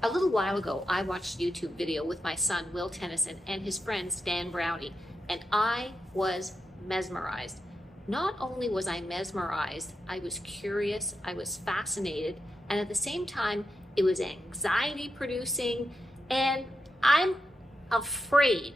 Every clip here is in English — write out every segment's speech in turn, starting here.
A little while ago, I watched a YouTube video with my son, Will Tennyson, and his friend, Stan Brownie, and I was mesmerized. Not only was I mesmerized, I was curious, I was fascinated, and at the same time, it was anxiety producing, and I'm afraid.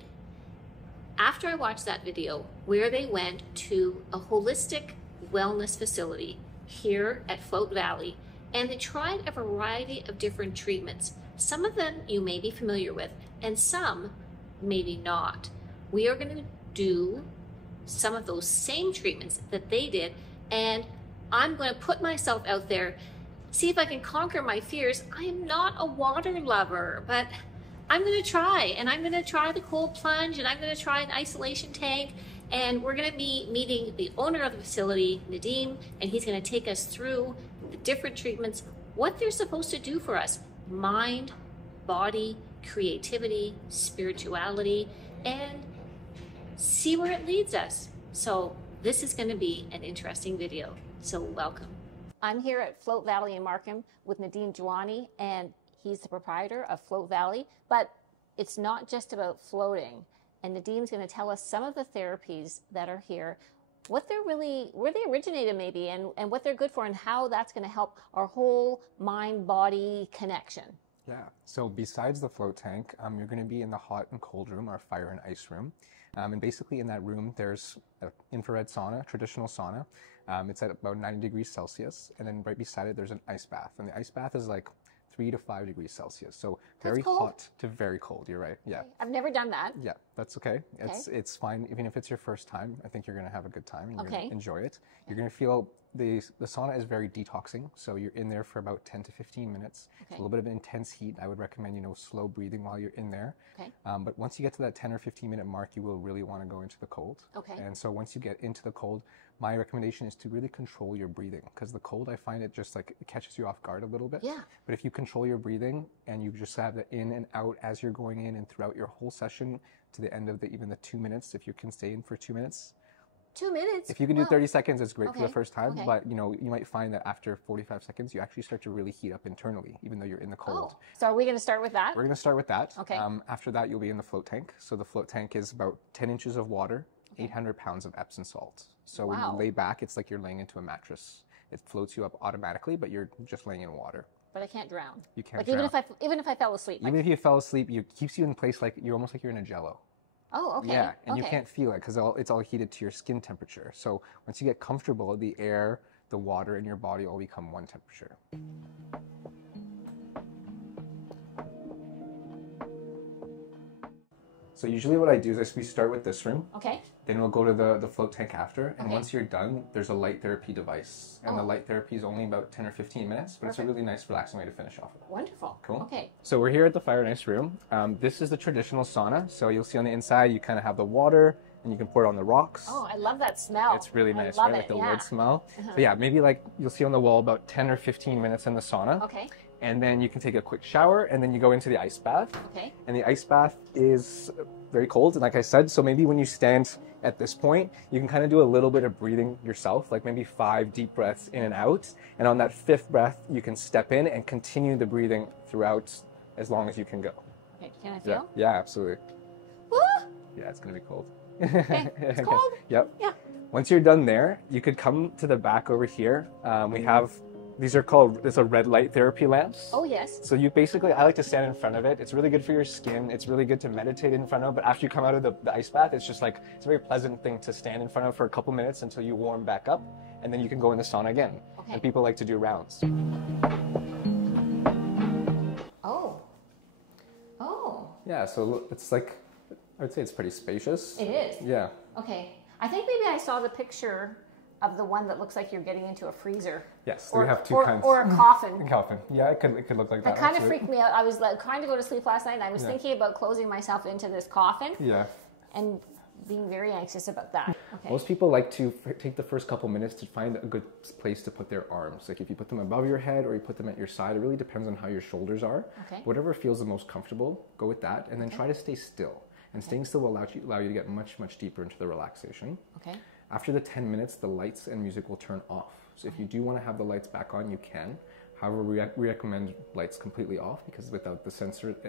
After I watched that video, where they went to a holistic wellness facility here at Float Valley, and they tried a variety of different treatments. Some of them you may be familiar with, and some maybe not. We are going to do some of those same treatments that they did, and I'm going to put myself out there, see if I can conquer my fears. I am not a water lover, but I'm going to try, and I'm going to try the cold plunge, and I'm going to try an isolation tank, and we're going to be meeting the owner of the facility, Nadeem, and he's going to take us through the different treatments, what they're supposed to do for us: mind, body, creativity, spirituality, and see where it leads us. So this is going to be an interesting video. So welcome. I'm here at Float Valley in Markham with Nadeem Jawani, and he's the proprietor of Float Valley. But it's not just about floating. And Nadeem's going to tell us some of the therapies that are here, what they're really, where they originated maybe, and what they're good for, and how that's going to help our whole mind-body connection. Yeah, so besides the float tank, you're going to be in the hot and cold room, our fire and ice room. And basically in that room, there's an infrared sauna, traditional sauna. It's at about 90 degrees Celsius. And then right beside it, there's an ice bath. And the ice bath is like 3 to 5 degrees Celsius. So very hot to very cold. You're right. Yeah. I've never done that. Yeah, that's okay. It's fine. Even if it's your first time, I think you're going to have a good time and you're going to enjoy it. You're going to feel the sauna is very detoxing. So you're in there for about 10 to 15 minutes. It's a little bit of intense heat. I would recommend, slow breathing while you're in there. But once you get to that 10 or 15 minute mark, you will really want to go into the cold. And so once you get into the cold, my recommendation is to really control your breathing, because the cold, I find it just like it catches you off guard a little bit. But if you control your breathing and you just have the in and out as you're going in and throughout your whole session to the end of even the 2 minutes, if you can stay in for 2 minutes. 2 minutes? If you can do 30 seconds, it's great for the first time. But you might find that after 45 seconds, you actually start to really heat up internally, even though you're in the cold. So are we going to start with that? We're going to start with that. After that, you'll be in the float tank. So the float tank is about 10 inches of water, 800 pounds of Epsom salt. So when you lay back, it's like you're laying into a mattress. It floats you up automatically, but you're just laying in water. But I can't drown. You can't like drown. Even if I fell asleep. Even if you fell asleep, it keeps you in place like you're almost like you're in a jello. Oh, okay. Yeah, and you can't feel it because it's all heated to your skin temperature. So once you get comfortable, the air, the water, and your body all become one temperature. So usually what I do is we start with this room. Then we'll go to the float tank after. And once you're done, there's a light therapy device. And the light therapy is only about 10 or 15 minutes, but it's a really nice, relaxing way to finish off with. Wonderful. Cool. So we're here at the fire and ice room. This is the traditional sauna. So you'll see on the inside, you kind of have the water, and you can pour it on the rocks. Oh, I love that smell. It's really nice, right? Like the wood smell. So yeah, maybe like you'll see on the wall about 10 or 15 minutes in the sauna. And then you can take a quick shower, and then you go into the ice bath. And the ice bath is very cold, and like I said, so maybe when you stand at this point, you can kind of do a little bit of breathing yourself, like maybe 5 deep breaths in and out. And on that 5th breath, you can step in and continue the breathing throughout as long as you can go. Can I feel? Yeah, absolutely. Woo! Yeah, it's going to be cold. It's cold? Yep. Yeah. Once you're done there, you could come to the back over here. We have These are called, it's a red light therapy lamps. Oh, yes. So you basically, I like to stand in front of it. It's really good for your skin. It's really good to meditate in front of, but after you come out of the ice bath, it's just like, it's a very pleasant thing to stand in front of for a couple minutes until you warm back up, and then you can go in the sauna again. Okay. And people like to do rounds. Oh. Oh. Yeah, so it's like, I would say it's pretty spacious. It is? Yeah. Okay. I think maybe I saw the picture of the one that looks like you're getting into a freezer. Yes, or, we have two kinds. Or a coffin. A coffin. Yeah, it could look like that. It kind of freaked me out. I was like, trying to go to sleep last night, and I was thinking about closing myself into this coffin. Yeah. And being very anxious about that. Okay. Most people like to take the first couple minutes to find a good place to put their arms. Like if you put them above your head or you put them at your side, it really depends on how your shoulders are. Okay. Whatever feels the most comfortable, go with that, and then try to stay still. And staying still will allow you to get much, much deeper into the relaxation. Okay. After the 10 minutes, the lights and music will turn off. So if you do want to have the lights back on, you can. However, we recommend lights completely off, because without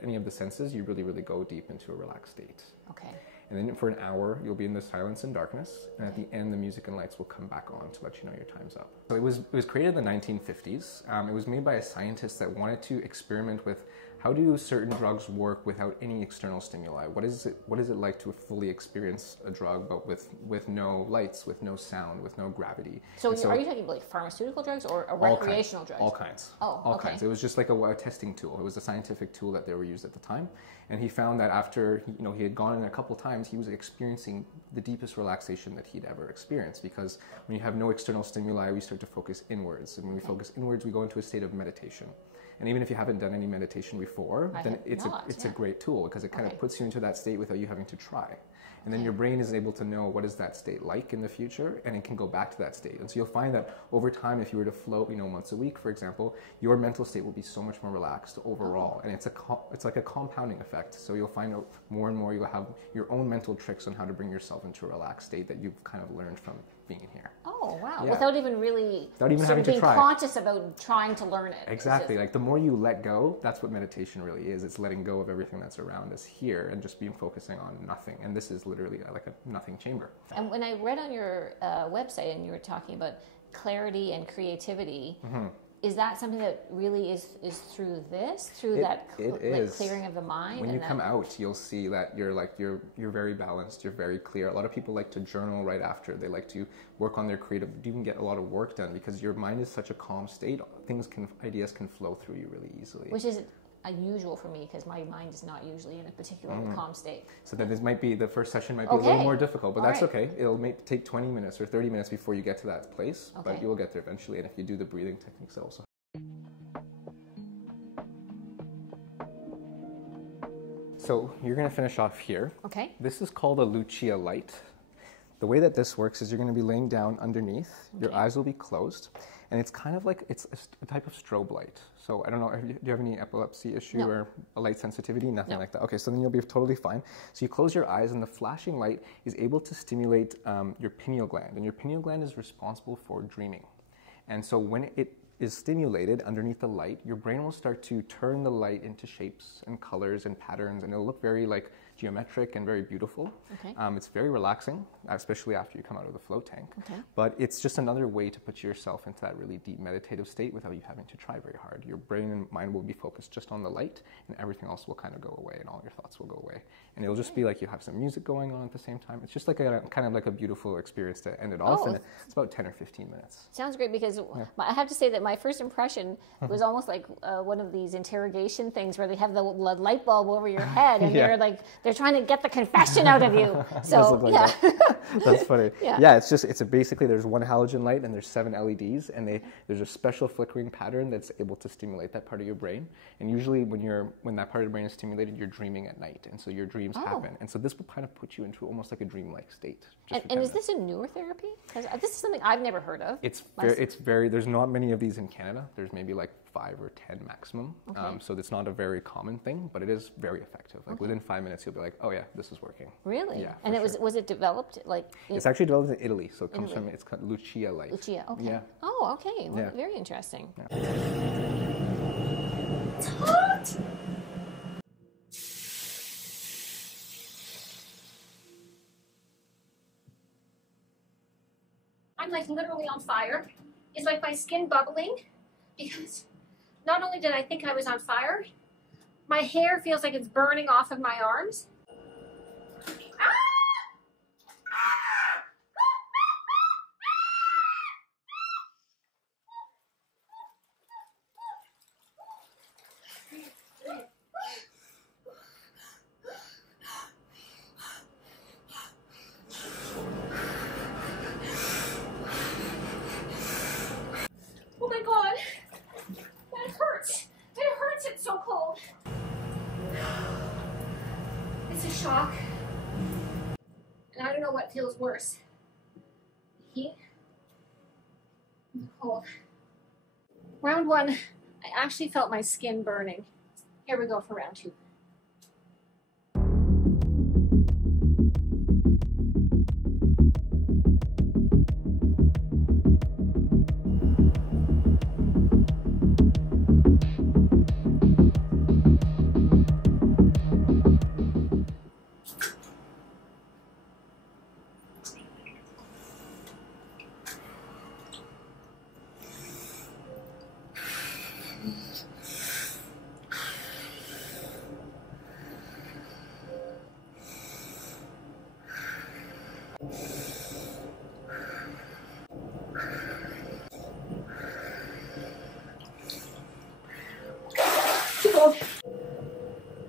any of the senses, you really go deep into a relaxed state. Okay. And then for an hour, you'll be in the silence and darkness. And at the end, the music and lights will come back on to let you know your time's up. So it was created in the 1950s. It was made by a scientist that wanted to experiment with how do certain drugs work without any external stimuli? What is it like to fully experience a drug, but with no lights, with no sound, with no gravity? So are you talking about like pharmaceutical drugs or recreational drugs? All kinds. Oh, all kinds. It was just like a testing tool. It was a scientific tool that they were used at the time. And he found that after he had gone in a couple times, he was experiencing the deepest relaxation that he'd ever experienced. Because when you have no external stimuli, we start to focus inwards. And when we focus inwards, we go into a state of meditation. And even if you haven't done any meditation before, then it's a great tool, because it kind of puts you into that state without you having to try. And then your brain is able to know what is that state like in the future, and it can go back to that state. And so you'll find that over time, if you were to float, once a week, for example, your mental state will be so much more relaxed overall. And it's like a compounding effect. So you'll find out more and more you'll have your own mental tricks on how to bring yourself into a relaxed state that you've kind of learned from being in here. Oh, wow. Yeah. Without even having to try. Conscious about trying to learn it. Exactly. Like the more you let go, that's what meditation really is. It's letting go of everything that's around us here and just focusing on nothing. And this is literally like a nothing chamber. And when I read on your website and you were talking about clarity and creativity, is that something that really is through this, that clearing of the mind? When you come out, you'll see that you're very balanced, you're very clear. A lot of people like to journal right after. They like to work on their creative. You can get a lot of work done because your mind is such a calm state. Ideas can flow through you really easily. Which is unusual for me, because my mind is not usually in a particularly calm state. So then the first session might be a little more difficult, but that's okay. It'll take 20 minutes or 30 minutes before you get to that place, but you will get there eventually. And if you do the breathing techniques, that also. So you're going to finish off here. Okay. This is called a Lucia Light. The way that this works is you're going to be laying down underneath. Your eyes will be closed. And it's kind of like, it's a type of strobe light. So I don't know, do you have any epilepsy issue or a light sensitivity? Nothing like that. Okay, so then you'll be totally fine. So you close your eyes, and the flashing light is able to stimulate your pineal gland. And your pineal gland is responsible for dreaming. And so when it is stimulated underneath the light, your brain will start to turn the light into shapes and colors and patterns, and it'll look very geometric and very beautiful. Okay. It's very relaxing, especially after you come out of the float tank. Okay. But it's just another way to put yourself into that really deep meditative state without you having to try very hard. Your brain and mind will be focused just on the light, and everything else will kind of go away, and all your thoughts will go away. And it'll just be like you have some music going on at the same time. It's just like kind of like a beautiful experience to end it off, and it's about 10 or 15 minutes. Sounds great, because I have to say that my first impression was almost like one of these interrogation things where they have the light bulb over your head, and they're trying to get the confession out of you. So That's funny. Yeah, it's basically there's one halogen light and there's 7 LEDs, and there's a special flickering pattern that's able to stimulate that part of your brain. And usually when that part of the brain is stimulated, you're dreaming at night, and so your dreams happen. And so this will kind of put you into almost like a dreamlike state. And is this a newer therapy? Because this is something I've never heard of. It's very there's not many of these in Canada. There's maybe like 5 or 10 maximum. So it's not a very common thing, but it is very effective. Like within 5 minutes, you'll be like, oh yeah, this is working. Really? Yeah. And was it developed It's actually developed in Italy, so it comes from, it's called Lucia Light. Lucia, okay. Yeah. Oh, okay. Well, very interesting. Yeah. It's hot! I'm literally on fire. Is my skin bubbling? Because not only did I think I was on fire, my hair feels like it's burning off of my arms. Oh my God, that hurts. It hurts, it's so cold. It's a shock. And I don't know what feels worse. Heat or cold. Round 1, I actually felt my skin burning. Here we go for round 2.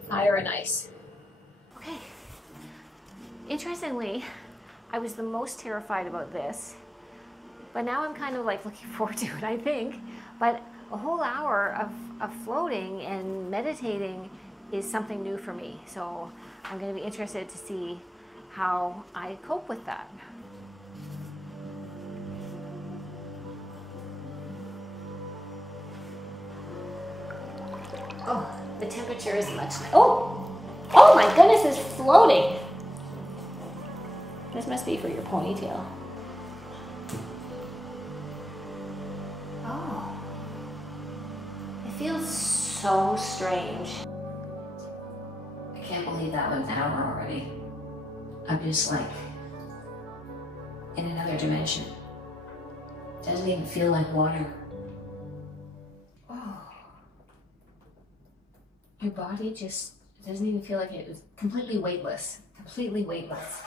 fire and ice. Okay. Interestingly, I was the most terrified about this, but now I'm kind of like looking forward to it, I think. But a whole hour of floating and meditating is something new for me. So I'm going to be interested to see how I cope with that. Oh, the temperature is much nicer. Oh my goodness, it's floating. This must be for your ponytail. Oh, it feels so strange. I can't believe that was an hour already. I'm just like in another dimension. Doesn't even feel like water. Oh. Your body just doesn't even feel like it was completely weightless. Completely weightless.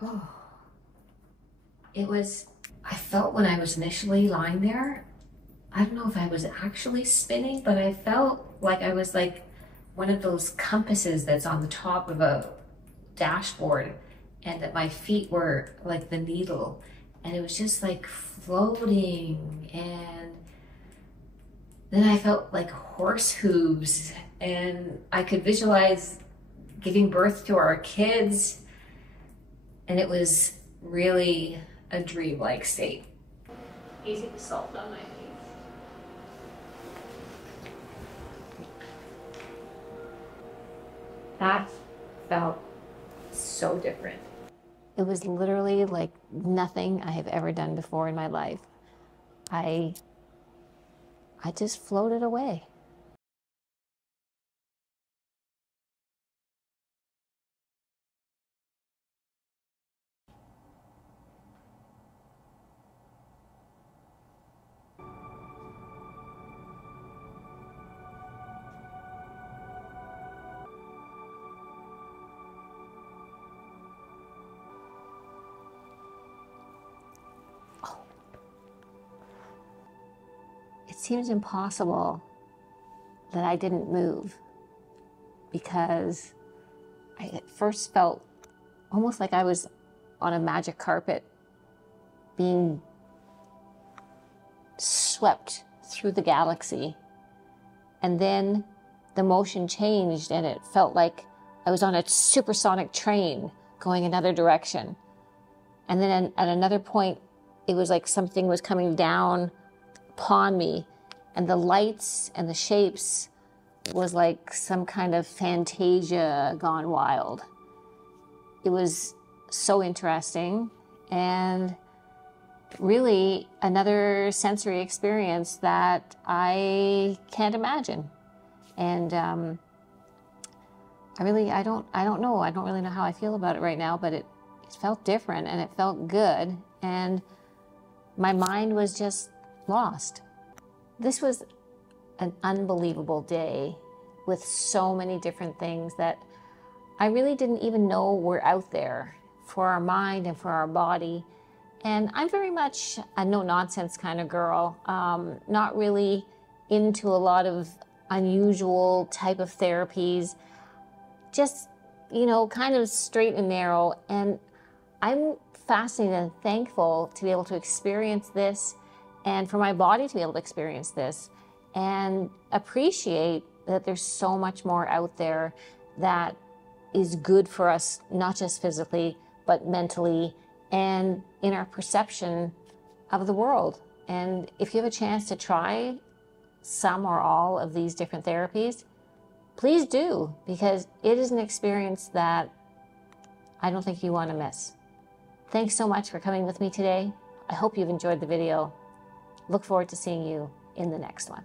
Oh. It was, I felt when I was initially lying there, I don't know if I was actually spinning, but I felt like I was like one of those compasses that's on the top of a dashboard, and that my feet were like the needle, and it was just like floating. And then I felt like horse hooves, and I could visualize giving birth to our kids, and it was really a dreamlike state. Easy to salt on my feet. That felt so different. It was literally like nothing I have ever done before in my life. I just floated away. It seems impossible that I didn't move, because I at first felt almost like I was on a magic carpet being swept through the galaxy. And then the motion changed, and it felt like I was on a supersonic train going another direction. And then at another point, it was like something was coming down upon me, and the lights and the shapes was like some kind of fantasia gone wild. It was so interesting, and really another sensory experience that I can't imagine. And I don't know. I don't really know how I feel about it right now, but it felt different, and it felt good, and my mind was just lost. This was an unbelievable day with so many different things that I really didn't even know were out there for our mind and for our body. And I'm very much a no-nonsense kind of girl, not really into a lot of unusual type of therapies, just, you know, kind of straight and narrow. And I'm fascinated and thankful to be able to experience this, and for my body to be able to experience this, and appreciate that there's so much more out there that is good for us, not just physically, but mentally, and in our perception of the world. And if you have a chance to try some or all of these different therapies, please do, because it is an experience that I don't think you want to miss. Thanks so much for coming with me today. I hope you've enjoyed the video. Look forward to seeing you in the next one.